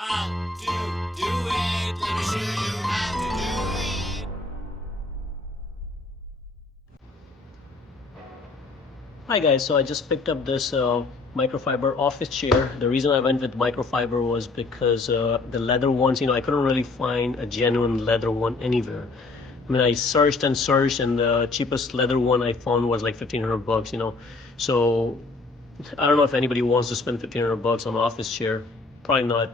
How to do it. Let me show you how to do it. Hi guys, so I just picked up this microfiber office chair. The reason I went with microfiber was because the leather ones, I couldn't really find a genuine leather one anywhere. I mean, I searched and searched, and the cheapest leather one I found was like 1,500 bucks. So I don't know if anybody wants to spend 1,500 bucks on an office chair. Probably not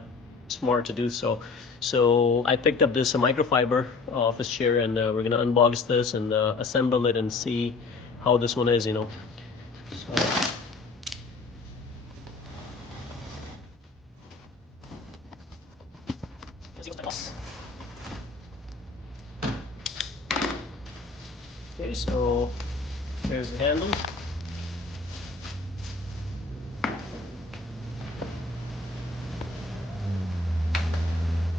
smart to do so. So I picked up this microfiber office chair, and we're gonna unbox this and assemble it and see how this one is. So okay, so there's the handle.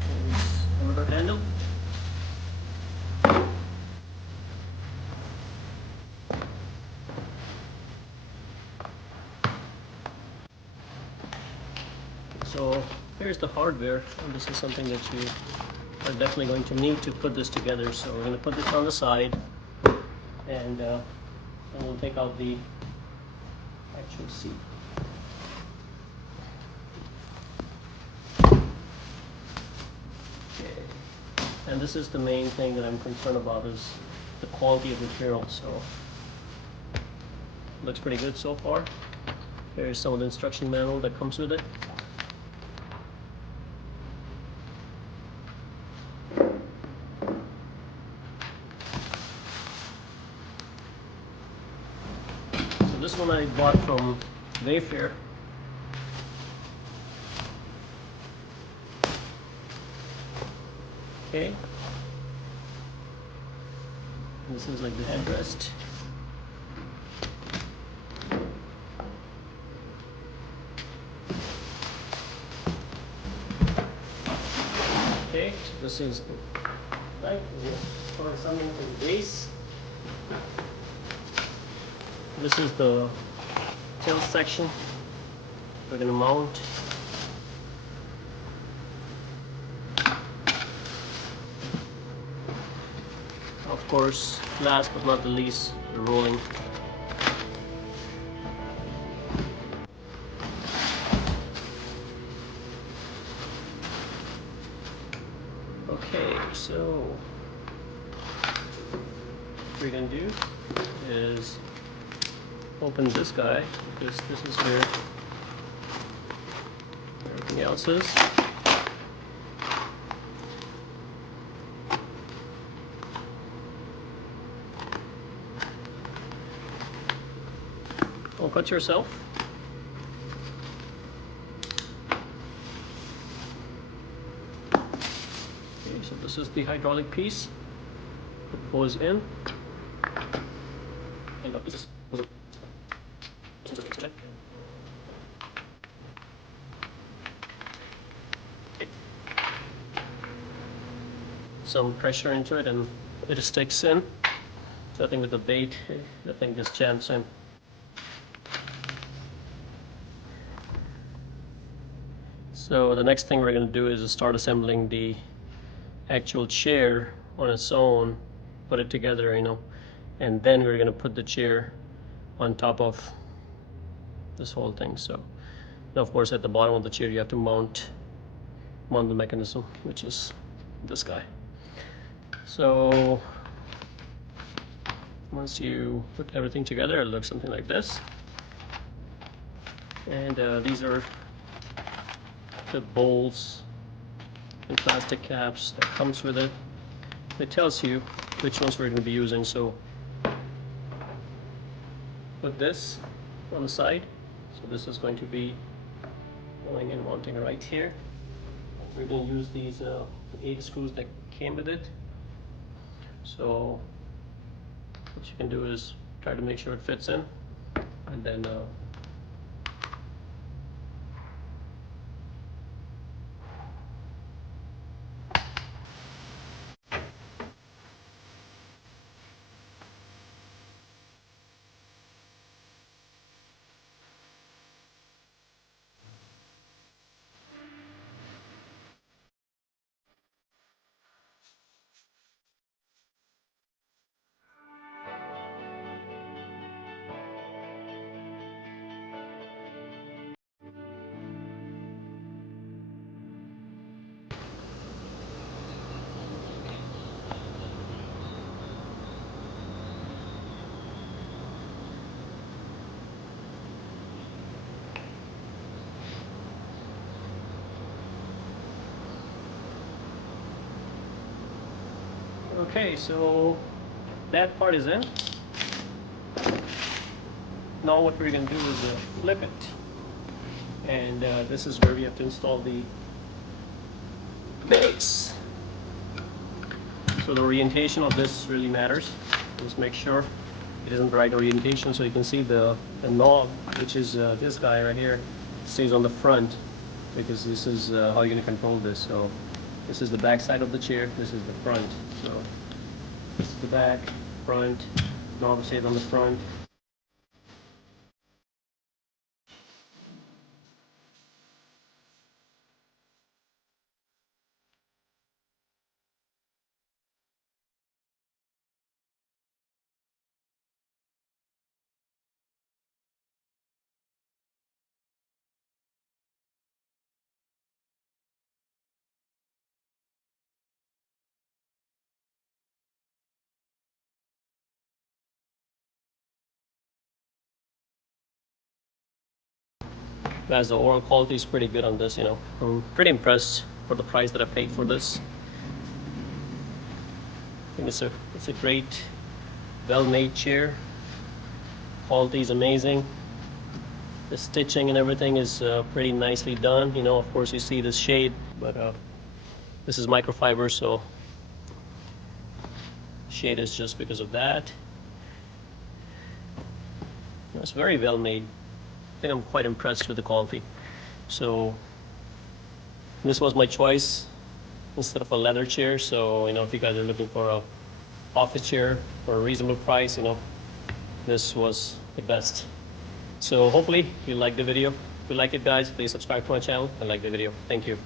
There's another handle. So here's the hardware, and this is something that you are definitely going to need to put this together. So we're going to put this on the side, and we'll take out the actual seat. Okay. And this is the main thing that I'm concerned about, is the quality of material. So looks pretty good so far. Here's some of the instruction manual that comes with it. So this one I bought from Wayfair. Okay. This is like the headrest. Okay, so this is right for something for the base. This is the tilt section we're going to mount. Of course, last but not the least, the rolling. Okay, so what we're going to do is open this guy, because this is where everything else is. Don't cut yourself. Okay, so this is the hydraulic piece that goes in. And this is some pressure into it and it sticks in. So I think with the bait, the thing just jams in. So the next thing we're going to do is start assembling the actual chair on its own, put it together, and then we're going to put the chair on top of this whole thing. So now, of course, at the bottom of the chair you have to mount the mechanism, which is this guy. So once you put everything together, it looks something like this. And these are the bowls and plastic caps that comes with it. It tells you which ones we're going to be using. So put this on the side. So this is going to be going and mounting right here. We're going to use these 8 screws that came with it. So what you can do is try to make sure it fits in, and then Okay, so that part is in. Now what we're going to do is flip it. And this is where we have to install the base. So the orientation of this really matters. Just make sure it isn't the right orientation. So you can see the knob, which is this guy right here, stays on the front, because this is how you're going to control this. So this is the back side of the chair, this is the front. So this is the back, front, knob stays on the front. As the overall quality is pretty good on this, I'm pretty impressed for the price that I paid for this. I think it's a great, well-made chair. Quality is amazing. The stitching and everything is pretty nicely done. Of course you see this shade, but this is microfiber, so shade is just because of that. It's very well made. I think I'm quite impressed with the quality. So this was my choice instead of a leather chair. So if you guys are looking for a office chair for a reasonable price, this was the best. So hopefully you like the video. If you like it, guys, please subscribe to my channel and like the video. Thank you.